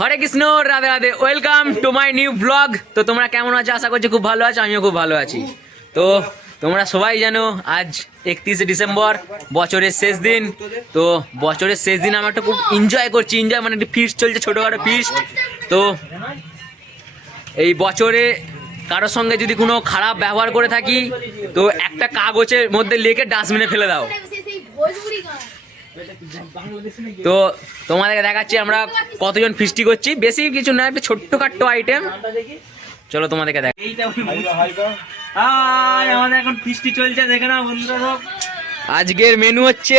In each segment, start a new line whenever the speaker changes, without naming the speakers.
Hare Krishna, Radhe Radhe. Welcome to my new blog তো তোমরা কেমন আছো? আশা করছি খুব ভালো আছো, আমিও খুব ভালো আছি। তো তোমরা সবাই জানো, আজ একত্রিশে ডিসেম্বর, বছরের শেষ দিন। তো বছরের শেষ দিন আমরা একটা খুব এনজয় করছি। এনজয় মানে একটি ফিস্ট চলছে, ছোটোখাটো ফিস্ট তো এই বছরে কারোর সঙ্গে যদি কোনো খারাপ ব্যবহার করে থাকি, তো একটা কাগজের মধ্যে লিখে ডাস্টবিনে ফেলে দাও। তো তোমাদেরকে দেখাচ্ছি আমরা কতজন ফিস্টি করছি। বেশি কিছু না একটা ছোট্টখাট্ট আইটেম চলো তোমাদেরকে দেখ
আমাদের এখন ফিস্টি চলছে দেখে না বন্ধুরা সব।
আজকের মেনু হচ্ছে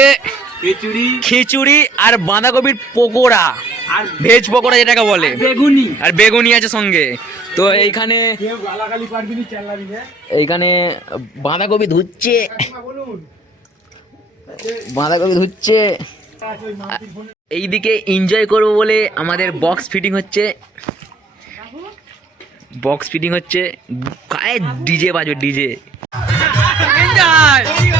খিচুড়ি।
খিচুড়ি আর বাঁধাকপির পকোড়া।
আর
ভেজ পকোড়া যেটাকে বলে।
বেগুনি।
আর বেগুনি আছে সঙ্গে। তো এইখানে এইখানে বাঁধাকপি ধুচ্ছে। বাঁধাকপি ধুচ্ছে। এইদিকে এনজয় করব বলে আমাদের বক্স ফিটিং হচ্ছে। বক্স ফিটিং হচ্ছে। গায়ে ডিজে বাজবে ডিজে
জওয়ালি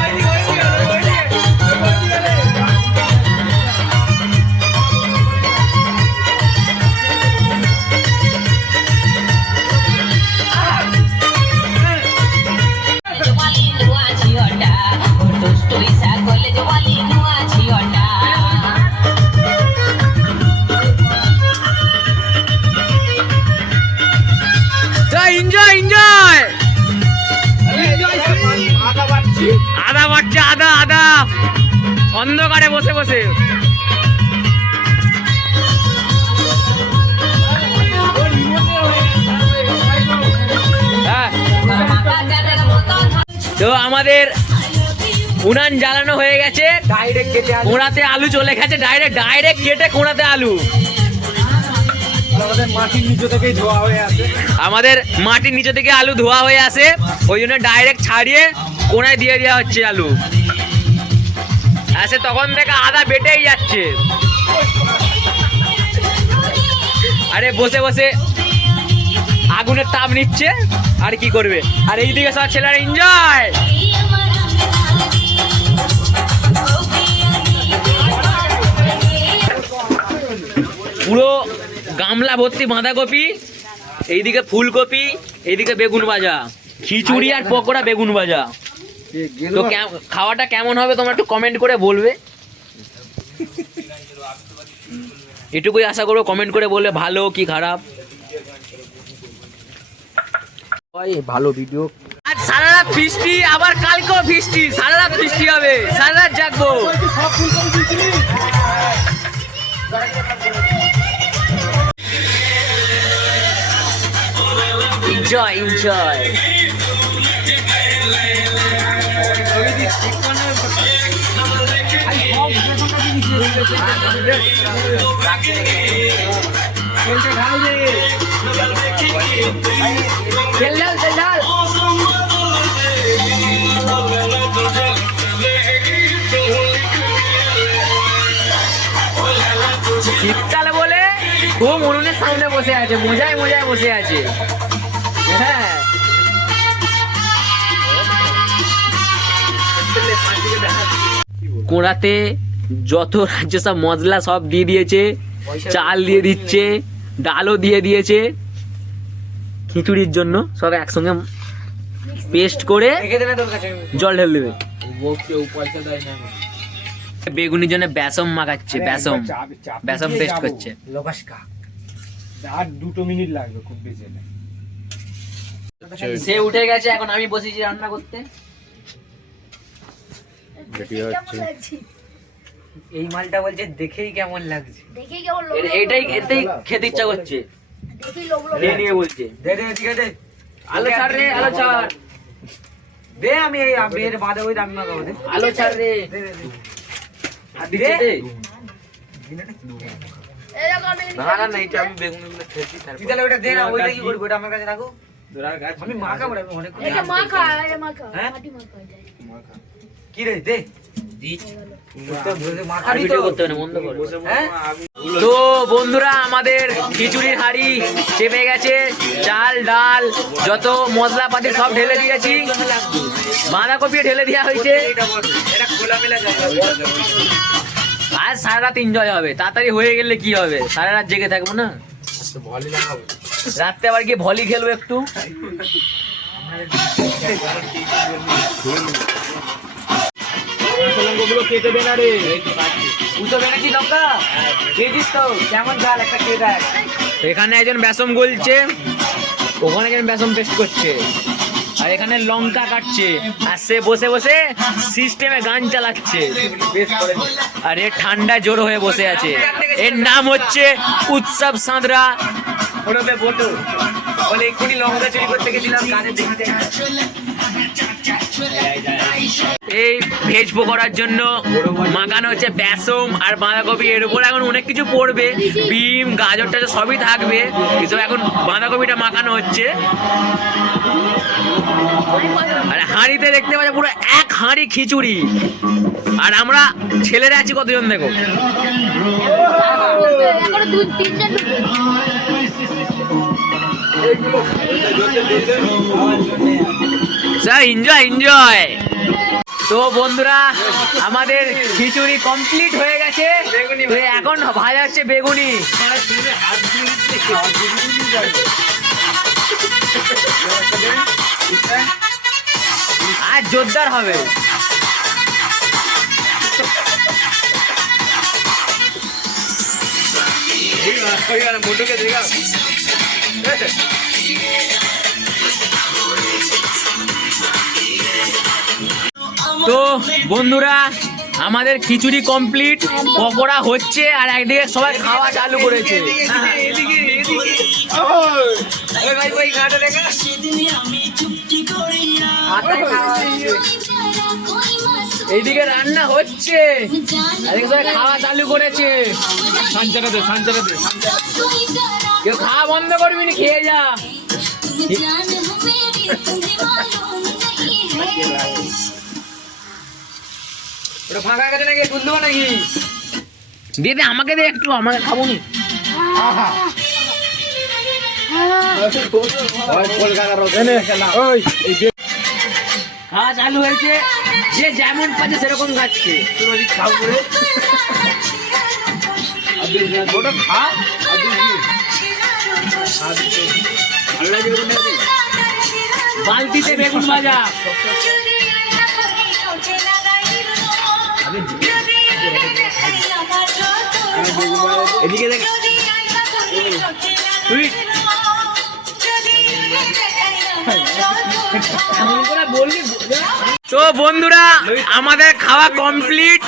অন্ধকারে বসে বসে। হ্যাঁ। তো আমাদের উনান জ্বালানো হয়ে গেছে। কোড়াতে আলু চলে গেছে ডাইরেক্ট ডাইরেক্ট কেটে কোড়াতে আলু।
আমাদের মাটির নিচে
থেকে আলু ধোয়া হয়ে আসে ওই জন্য ডাইরেক্ট ছাড়িয়ে কোনায় দিয়ে দেওয়া হচ্ছে আলু। আসে তখন থেকে আদা বেটেই যাচ্ছে। আরে বসে বসে আগুনের তাপ নিচ্ছে, আর কি করবে? আর এইদিকে সব ছেলেরা এনজয় পুরো গামলা ভর্তি বাঁধাকপি, এইদিকে ফুলকপি, এইদিকে বেগুন ভাজা। খিচুড়ি আর পকোড়া বেগুন ভাজা। তো খাওয়াটা কেমন হবে তোমরা একটু কমেন্ট করে বলবে। এটুকুই আশা করব কমেন্ট করে বললে ভালো কি খারাপ।
ভালো ভিডিও
আজ সারা রাত ফিস্টি আবার কালকেও ফিস্টি সারা রাত ফিস্টি হবে সারা রাত জাগবো। এনজয় এনজয় শীতকালে বলে খুব উনুনের সামনে বসে আছে মজায় মজায় বসে আছে। হ্যাঁ। কোড়াতে যত রাজ্য সব মশলা সব দিয়ে দিয়েছে চাল দিয়ে দিচ্ছে ডালও দিয়ে দিয়েছে। খিচুড়ির জন্য সব একসঙ্গে পেস্ট করে জল ঢেলে দেবে।
ও কেউ পয়সা দেয় না।
বেগুনির জন্য বেসম মাখাচ্ছে বেসম। বেসম পেস্ট করছে।
আর দুটো মিনিট লাগবে খুব বেশি
সে উঠে গেছে এখন আমি বসেছি রান্না করতে।
এই মালটা বলছে দেখেই কেমন লাগছে।
দেখেই কেমন লোক
এটাই এটাই খেতে ইচ্ছা করছে।
দেখেই
নিয়ে বলছে।
দে দে এদিকে দে
আলো ছাড় রে আলো ছাড়।
দে আমি এই বের বাদে ওই দামি মাখাবো দে।
আলো ছাড় রে।
দে দে
আর
আমি
না না না এটা আমি বেগুনগুলো খেয়েছি
তুই তাহলে ওটা দে না ওইটা কি করবি ওটা আমার কাছে রাখো। আমি রে, অনেক
মাখা মাখা
হ্যাঁ?
মাটি মাখা এটা
কি রে দে। তো হ্যাঁ?
তো বন্ধুরা আমাদের খিচুড়ির হাড়ি চেপে গেছে। চাল ডাল যত মশলাপাতি সব ঢেলে দিয়েছি। বাঁধাকপি ঢেলে দেওয়া হয়েছে। আজ সারা রাত এনজয় হবে। তাড়াতাড়ি হয়ে গেলে কি হবে? সারা রাত জেগে থাকব না? রাত্রে আবার গিয়ে ভলি খেলব একটু।
পেরেছি লঙ্কা খেয়েছিস তো? কেমন ঝাল একটা খেয়ে দেখ।
এখানে একজন বেসম গলছে ওখানে একজন বেসম পেস্ট করছে। আর এখানে লঙ্কা কাটছে আর সে বসে বসে সিস্টেমে গান চালাচ্ছে। আর এ ঠান্ডা জোর হয়ে বসে আছে। এর নাম হচ্ছে উৎসব সাঁতরা।
ওরবে বটো বলে এক্ষুনি লঙ্কা চুরি করতে গেছিলাম
এই ভেজ পকোড়ার জন্য মাখানো হচ্ছে বেসম আর বাঁধাকপি। এর উপর এখন অনেক কিছু পড়বে, বিম, গাজর টাজর সবই থাকবে। এসব এখন বাঁধাকপিটা মাখানো হচ্ছে। আর হাঁড়িতে দেখতে পাচ্ছি, পুরো এক হাঁড়ি খিচুড়ি। আর আমরা ছেলেরা আছি কতজন দেখো? এনজয় এনজয় তো বন্ধুরা আমাদের খিচুড়ি কমপ্লিট হয়ে গেছে। এখন ভাজা হচ্ছে বেগুনি। আর জোরদার হবে। তো বন্ধুরা, আমাদের খিচুড়ি কমপ্লিট পকোড়া হচ্ছে, আর একদিকে সবাই খাওয়া চালু করেছে। এইদিকে রান্না হচ্ছে খাওয়া চালু করেছে কেউ খাওয়া বন্ধ করবি না খেয়ে যা।
ওটা ফাঁকা গেছে নাকি? নাকি?
দিয়ে দে আমাকে দে একটু আমাকে খাব নি। খাওয়া চালু হয়েছে। যে যেমন পাচ্ছে সেরকম খাচ্ছে।
ওটা খা।
বালতিতে বেগুন ভাজা।
এদিকে দেখ
তুই তো বন্ধুরা, আমাদের খাওয়া কমপ্লিট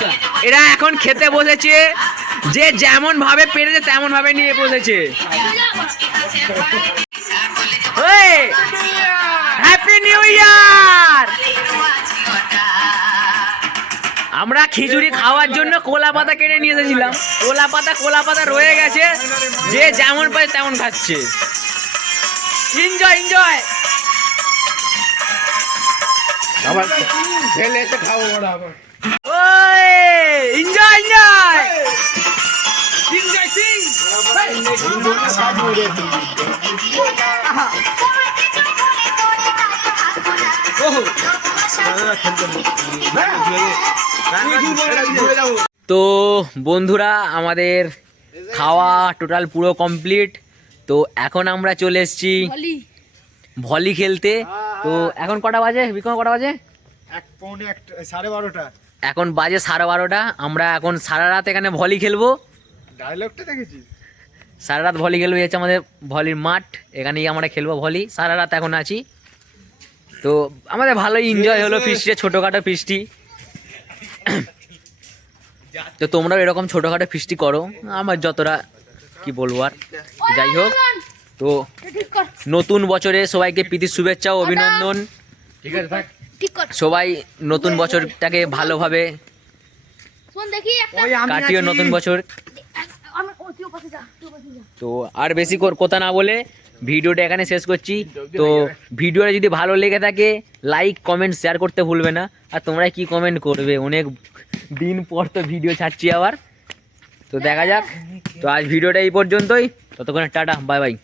এরা এখন খেতে বসেছে। যে যেমন ভাবে পেরেছে তেমন ভাবে নিয়ে বসেছে। হ্যাপি নিউ ইয়ার আমরা খিচুড়ি খাওয়ার জন্য কোলা পাতা কেটে নিয়ে এসেছিলাম। কোলা পাতা কোলা পাতা রয়ে গেছে। যে যেমন পায় তেমন খাচ্ছে। এনজয় এনজয়
আবার খাব ওরা আবার।
তো বন্ধুরা আমাদের খাওয়া টোটাল পুরো কমপ্লিট তো এখন আমরা চলে এসেছি ভলি। খেলতে। তো এখন কটা বাজে? বিক্রম কটা বাজে?
এক পৌনে একটা সাড়ে বারোটা।
এখন বাজে সাড়ে বারোটা। আমরা এখন সারা রাত এখানে ভলি খেলব।
ডায়লগটা দেখেছিস?
সারা রাত ভলি খেলব এই হচ্ছে আমাদের ভলির মাঠ এখানেই আমরা খেলব ভলি। সারা রাত এখন আছি। তো আমাদের ভালোই এনজয় হলো ফিস্টে ছোটোখাটো ফিস্টি। তো তোমরাও এরকম ছোটোখাটো ফিস্টি করো। আমার যতটা কি বলব আর যাই হোক। তো নতুন বছরে সবাইকে প্রীতি শুভেচ্ছা ও অভিনন্দন।
ঠিক আছে
সবাই নতুন বছরটাকে ভালোভাবে কাটিও নতুন বছর
আমি ও তুই পাশে যা তুই পাশে যা
তো আর বেশি কর- কথা না বলে ভিডিওটা এখানে শেষ করছি। তো ভিডিওটা যদি ভালো লেগে থাকে লাইক কমেন্ট শেয়ার করতে ভুলবে না। আর তোমরা কি কমেন্ট করবে? অনেক দিন পর তো ভিডিও ছাড়ছি আবার। তো দেখা যাক। তো আজ ভিডিওটা এই পর্যন্তই। ততক্ষণে টাটা বাই বাই